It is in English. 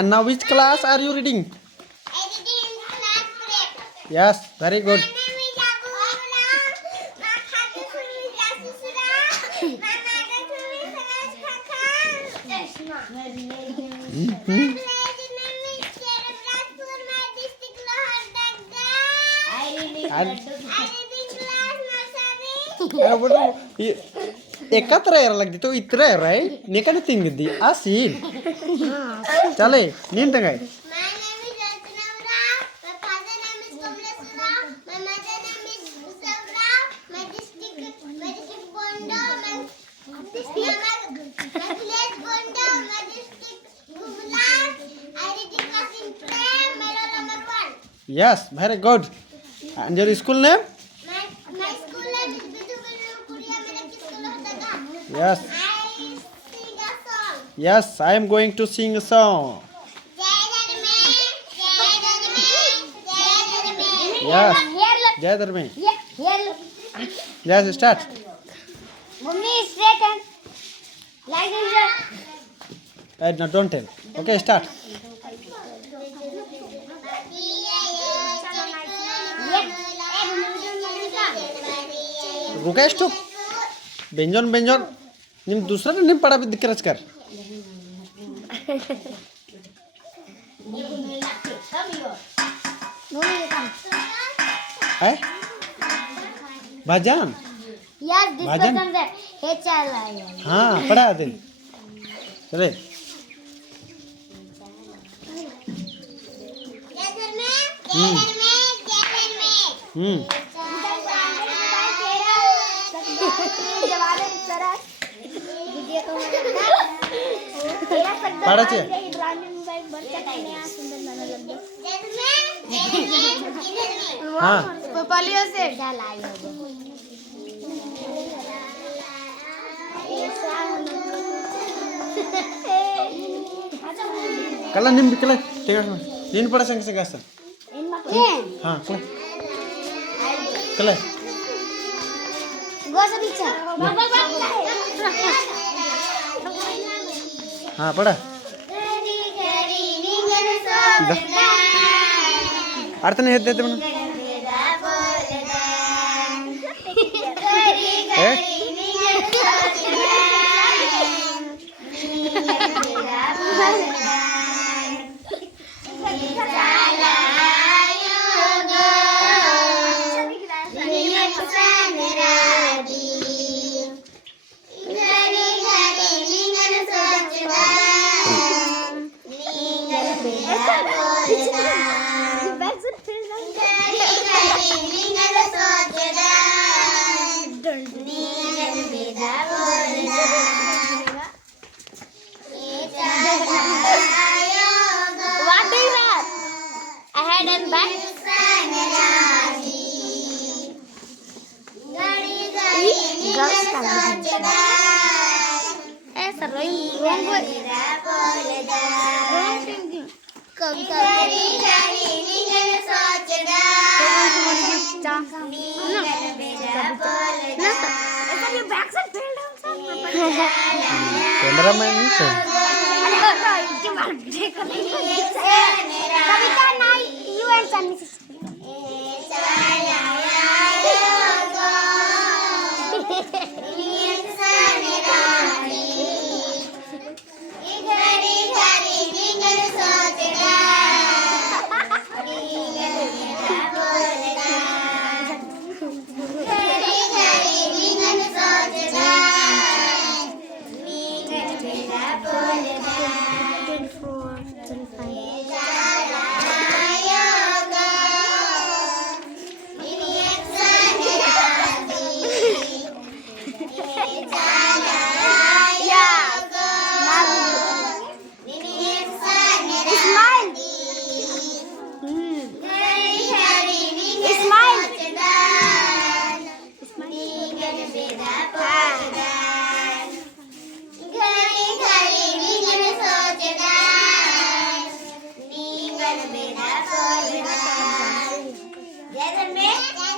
And now which class are you reading? Editing class prep. Yes, very good. My name is Abula. My father is Jasusura. My mother is Kaka. My village name is Cherablaspur. My district Lohardaga. And Editing class nursery. एकत्र यायला लागते तो इतर आहे right नेकाने तिंगदी Aseel चाले नींद काय My name is Ratnavra. My father name is Kamleswara. My mother name is Savra. My district Bondo. My village Bondo. My district Gugulas. I read the class in prayer. My roll number 1. Yes, very good. And your school name? My school name is Bidugulu Kuriya Meraki School of Daga. Yes. I sing a song. Yes, I am going to sing a song. Jai Dharme, Jai Dharme, Jai Dharme. Yes. Jai Dharme. Yes, start. Mummy is straight and like this. No, don't tell. Okay, start. Rukesh तो बेंजन निम दूसरा निम पड़ा भी दिक्कत कर है भाजान Yes, this Bhajan? person there. Hey, chala. हाँ पढ़ा दे चले पढ़ाचे हाँ पालियों से कला निम कला ठीक है नीन पढ़ा संग से गासा हाँ कला हाँ पढ़ा अर्थ नहीं देते बना What do you have? Ahead and back? Girls camera man नहीं है Kavita, Nai, you and Sunny. Jai Dharme.